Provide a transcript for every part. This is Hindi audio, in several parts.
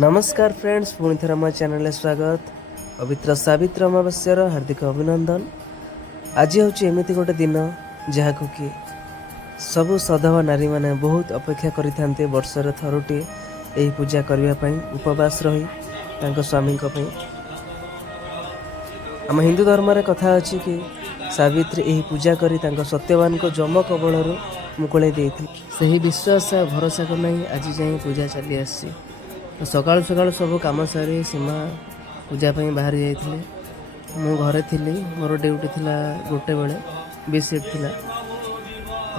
नमस्कार फ्रेंड्स, पुणी थर मो चैनल स्वागत। पवित्र सावित्र अमावस्यार हार्दिक अभिनंदन। आज हूँ एमती गोटे दिन जहाँ कि सबु सधवा नारी मैंने बहुत अपेक्षा करते वर्षर थरुटी यही पूजा करने उपवास रही स्वामी आम हिंदू धर्म रे कथा अच्छी कि सावित्री यही पूजा करी सत्यवान को जम कबल मुकुले सही विश्वास भरोसा को नहीं आज जाए पूजा चली आसी। सकाल सकाल सब कम सारी सीमा पूजापी बाहरी जाते मु घरे थी मोर ड्यूटी थिला गोटे बेले बी शिफ्ट थिला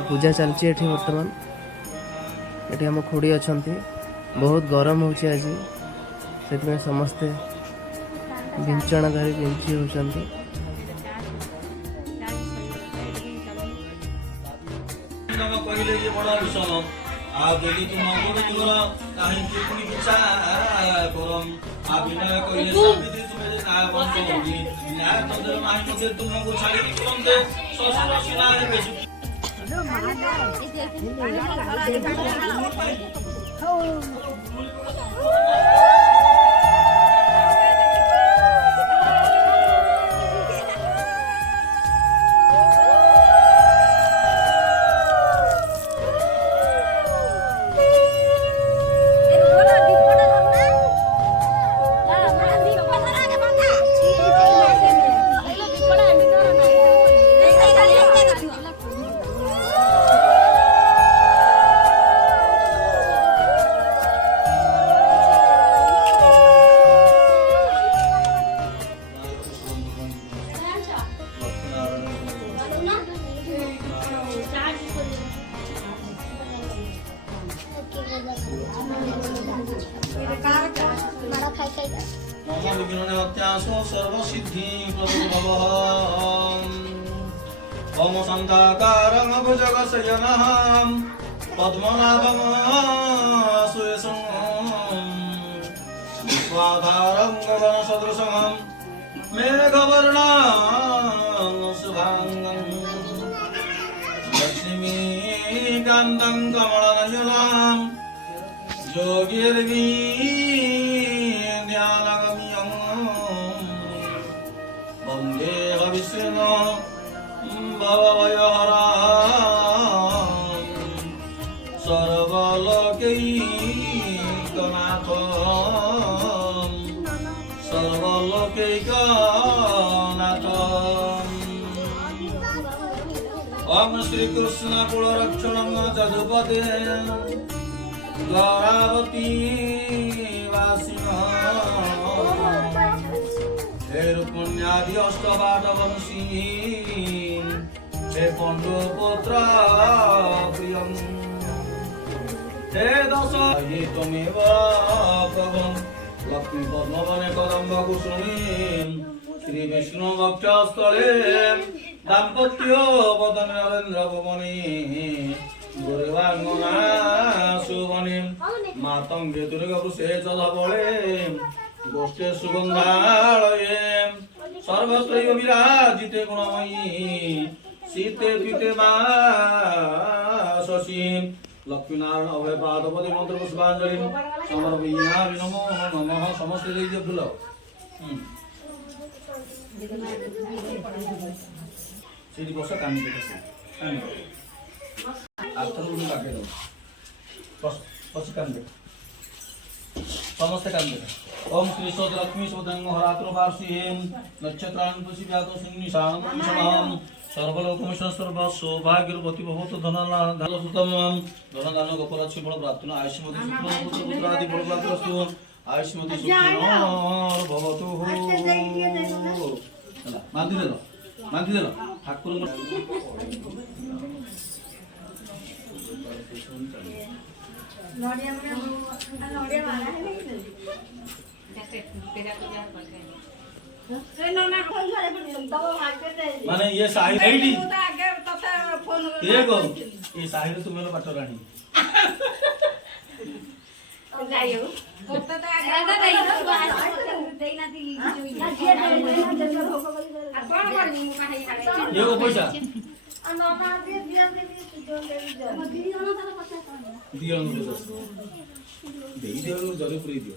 पूजा चलती एठी वर्तमान एठी हम खुड़ी अच्छा बहुत गरम हो आज से समस्ते विंचण धरी विंची होती आगली तुम गुरुंगरा काहे की पुनी विचार करम अभिनय कइले सावित्री तुमे ना बंसोगी ना तंदर माहि के तुमको छाड़ी करम दे ससुर सिनारे बेसु सर्वसिद्धि ओम शांताकारं भुजगशयनः पद्मनाभं सुयशं विश्वाधारं गगनसदृशं मेघवर्णं शुभांगं लक्ष्मीकान्तं कमलनयनं योगिर्विद्यानगम्यं वन्दे हविष्णु भवभयहरा सर्वलोकैकनाथ सर्वलोकैकनाथ ओम श्री कृष्ण कुलरक्षणं चतुपदे गौरावती वासिनः हे रुक्मिण्यादि अष्टबाटवंशी हे पाण्डुपुत्र प्रियं हे दश ये त्वमेव प्रभुं लक्ष्मी पद्मवने कदम्ब कुसुमी श्री विष्णु वक्षस्थले दाम्पत्यो वदन नरेन्द्र भुवने गुरुवांगना सुवने मातंगे दुर्गपुषे चलबले गोष्ठे सुगंधालये सर्वत्रैव विराजिते गुणमयी सीते पीते शशि लक्ष्मीनारायण अभय पादपति मंत्र पुष्पांजलि समर्पयामि नमो नमः समस्ते दीजिए फूल सीधी बस कानी के आथर उन काटे दो बस बस कानी दे समस्ते कानी दे ओम श्री सद लक्ष्मी सदंग हरात्र वार्षिं नक्षत्रान् पुष्पयातो सिंहिशानं शमं सर्वलोकमिश्र सर्व सौभाग्यवती भवतु धनसुतम धनदान गोपराक्षी बल प्रार्थना आयुष्मती पुत्र पुत्रादि बल प्राप्तस्तु आयुष्मती सुखिनो भवतु बांधी देलो ठाकुर माने ये साही एडी ये गो ये साही रे तुम्हें बाटो रानी जायो कोता त आगे देइना दी ये को पैसा दियो दियो जरे पुरी दियो